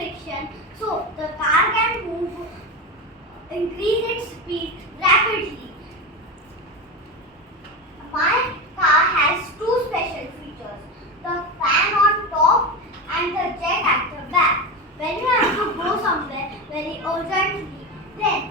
friction, so the car can move, increase its speed rapidly. My car has two special features, the fan on top and the jet at the back. When you have to go somewhere very urgently, then